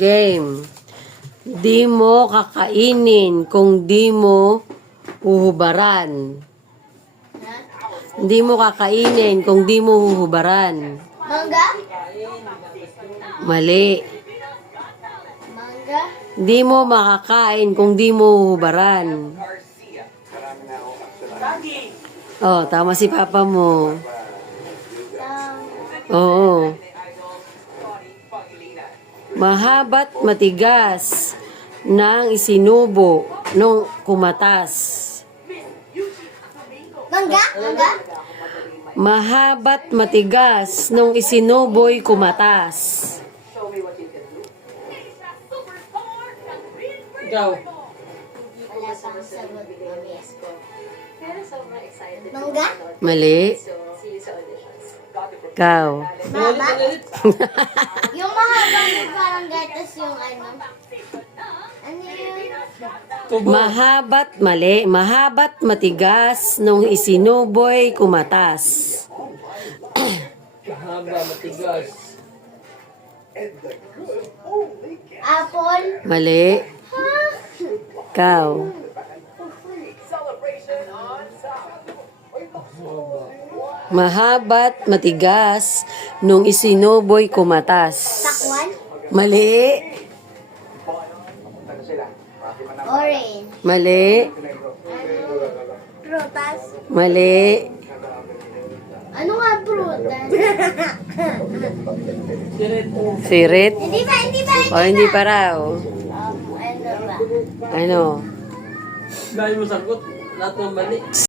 Game. Di mo kakainin kung di mo huhubaran. Di mo kakainin kung di mo huhubaran. Mangga? Mali. Mangga? Di mo makakain kung di mo huhubaran. Oh, tama si papa mo. Oo. Mahaba't matigas nang isinubo nung kumatas. Mangga? Mangga? Mahaba't matigas nung isinubo'y kumatas. Ikaw. Wala pang sagot. Mangga? Mali. Ikaw. Mama? Yung mahabang yung parang gatas yung ano. Ano yun? Mali. Mahaba't matigas nung isinubo'y kumatas. Mahaba, matigas. Apple? Mali. Ikaw. Mahaba't matigas nung isinubo'y kumatas. Takwan? Mali. Orange? Mali. Prutas? Mali. Ano nga prutas? Sirit. Sirit. Hindi ba? Hindi ba? O hindi pa raw. Ano ba? Ano? Dahil mo sagot, lahat ng mali.